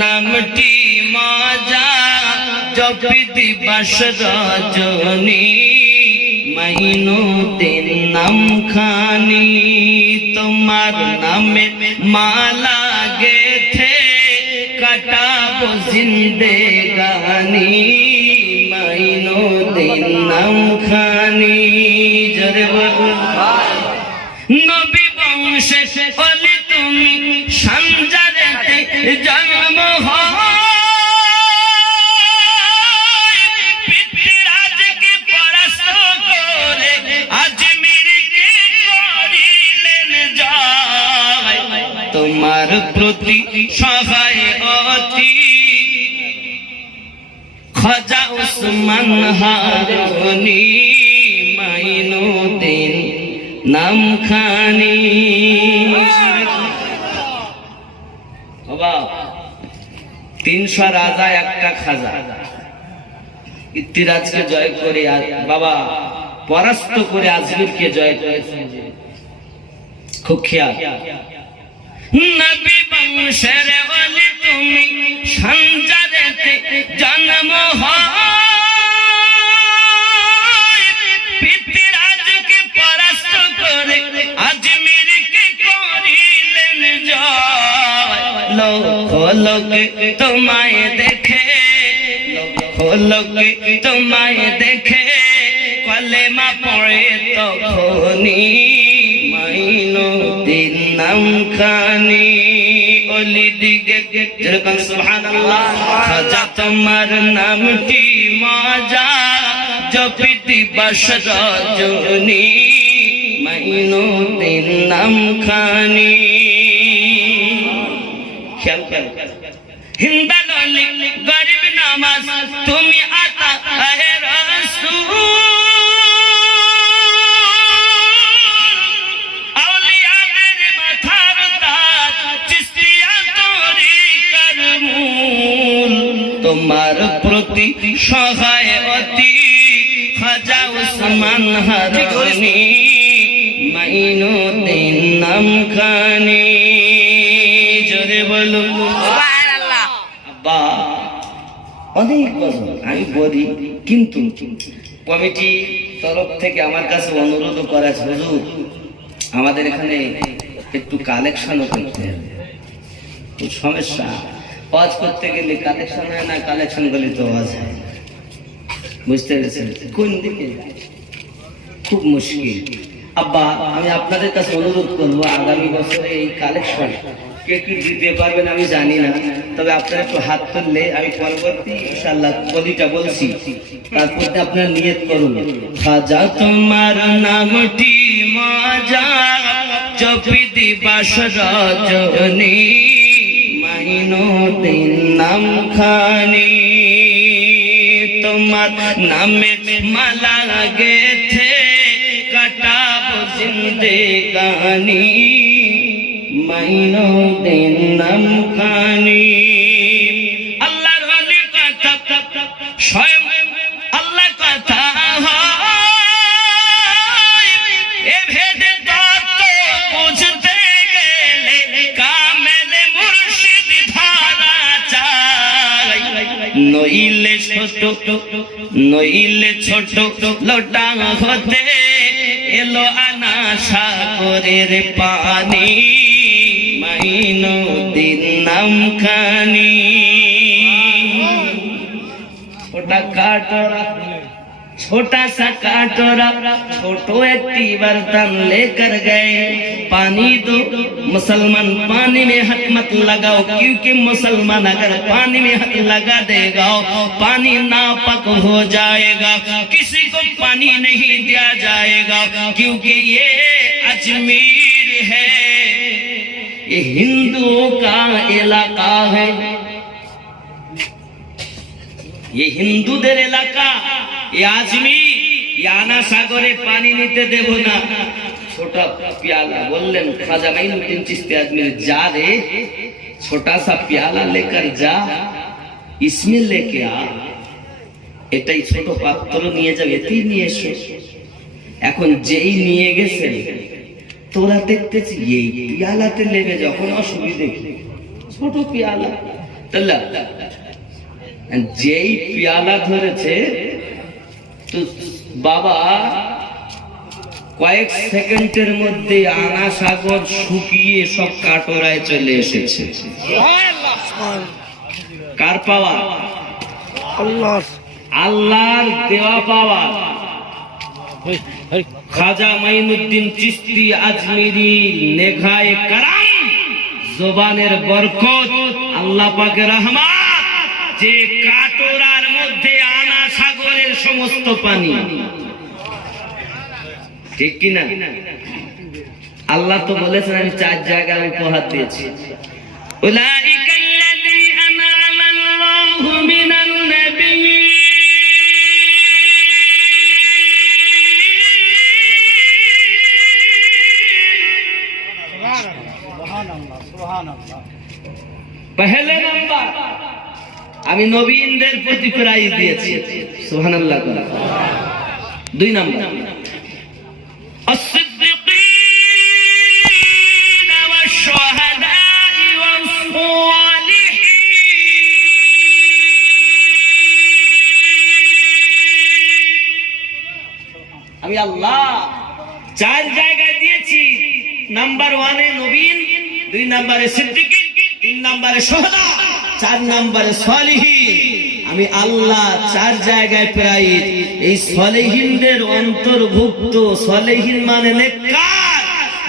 নামটি মজা জপি দিবস রজনী মাইনুদ্দিন নাম খানি তোমার নামে মালা গেথে কাটাবো জিন্দেগানি মাইনুদ্দিন নাম খানি জরে বলুন নবী বংশে বলি তুমি সঞ্জারেতে জন্ম পিতৃরাজকে পরাস্ত করে আজমিরকে করিলেন জয় তোমার প্রতি সহায় অতি খাজা উসমান হারুনি মাইনুদ্দিন নাম খানি বাবা 300 রাজা একটা খাজা ইত্তিরাজকে জয় করে বাবা পরাস্ত করে আজমিরকে জয় করেছে খুব খেয়াল নবী বংশের বলি তুমি সঞ্জারেতে জন্ম পিতৃরাজকে পরাস্ত করে আজমিরকে করিলেন জয় লোক লোকে তোমায় দেখে লোক লোকে তোমায় দেখে কলেমা পড়ে তখনই মাইনুদ্দিন নাম খানি ওলি দিকে যেরকম সুবহানাল্লাহ খাজা তোমার নামটি মজা জপি দিবস রজনী মাইনুদ্দিন নাম খানি খেয়াল করো হিন্দালি গরিব নামাজ তুমি আতা হে রাসূল আউলিয়াদের মাথার তাজ চিশতিয়া তরিকার মূল তোমার প্রতি সহায় অতি খাজা উসমান হারুনি মাইনুদ্দিন নাম খানি জোরে বলুন সুবহানাল্লাহ আব্বা অনেক বছর আমি বলি কিন্তু কমিটি তরফ থেকে আমার কাছে অনুরোধ করা হুজুর আমাদের এখানে একটু কালেকশনও করতে হবে খুব সমস্যা ওয়াজ করতে গেলে কালেকশন হয় না কালেকশন করলে তো ওয়াজ হয় বুঝতে পেরেছেন কোন দিকে খুব মুশকিল আব্বা আমি আপনাদের কাছে অনুরোধ করবো আগামী বছরে এই কালেকশন কে কি দিতে পারবেন আমি জানি না তবে আপনারা একটু হাত তুললে আমি পরবর্তী ইনশাআল্লাহ কলিটা বলছি তারপর আপনারা নিয়ত করুন খাজা তোমার নামটি মজা জপি দিবস রজনী মাইনুদ্দিন নাম খানি তোমার নামে মালা গেথে কাটাবো জিন্দেগানি মাইনুদ্দিন নাম খানি আল্লাহর ওলি কথা স্বয়ং আল্লাহ কথা এ ভেদে তত্ত্ব বুঝতে গেলে কামেলে মুর্শিদ ধারা চাই নইলে ছোট লোটা হতে এলো আনা সাগরের পানি মাইনুদ্দিন নাম খানি छोटा सा काटोरा छोटो एक बर्तन लेकर गए पानी दो मुसलमान पानी में हाथ मत लगाओ क्योंकि मुसलमान अगर पानी में हाथ लगा देगा पानी नापाक हो जाएगा किसी को पानी नहीं दिया जाएगा क्योंकि ये अजमेर है ये हिंदुओं का इलाका है ये हिंदूদের এলাকা ये आजमी याना सागरे पानी नीते देबो ना छोटा प्याला बोलें खाजा माइनुद्दीन चिश्ती आजमीर जा रे छोटा सा प्याला लेकर जा इसमें लेके आ এটাই ছোট পাত্র নিয়ে যাবে এতেই নিয়ে এসো এখন যেই নিয়ে গেছে তোরা দেখতেছি এই পিয়ালাতে লেগে যখন অসুবিধে ছোট পিয়ালা যেই পেয়ালা ধরেছে তো বাবা কয়েক সেকেন্ডের মধ্যে আনা সাগর শুকিয়ে সব কাটোরায় চলে এসেছে। কার পাওয়া? আল্লাহর দেওয়া পাওয়া। খাজা মাইনুদ্দিন চিশতি আজমিরি নেঘায়ে কারাম, জবানের বরকত, আল্লাহ পাকের রহমত, যে কাটোরার মধ্যে আনা সাগরের সমস্ত পানি। ঠিক কিনা? আল্লাহ তো বলেছেন আমি 4 জায়গায় উপহার দিয়েছি। পহেলে নাম্বার আমি নবীনদের প্রতি প্রাইজ দিয়েছি, সুবহানাল্লাহ। 2 নাম্বার الصديقين والشهداء والصالحين। আমি আল্লাহ 4 জায়গায় দিয়েছি। নাম্বার 1 এ নবীন, 2 নম্বরে সিদ্দিকিন, 3 নম্বরে শুহাদা, 4 নম্বরে সালিহিন। আমি আল্লাহ 4 জায়গায় প্রাইজ এই সালেহিনদের অন্তর্ভুক্ত। সালেহিন মানে নেককার।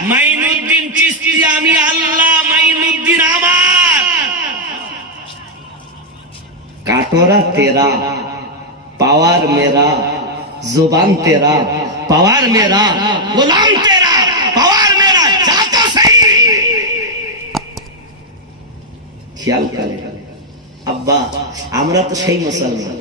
মাইনুদ্দিন চিশতি আমি আল্লাহ, মাইনুদ্দিন আমার। কাটোরা তেরা, পাওয়ার মেরা, जुबान तेरा, पावर मेरा, गुलाम तेरा, पावर मेरा, जाता सही। ख्याल करें अब्बा, আমরা তো সেই মুসলমান।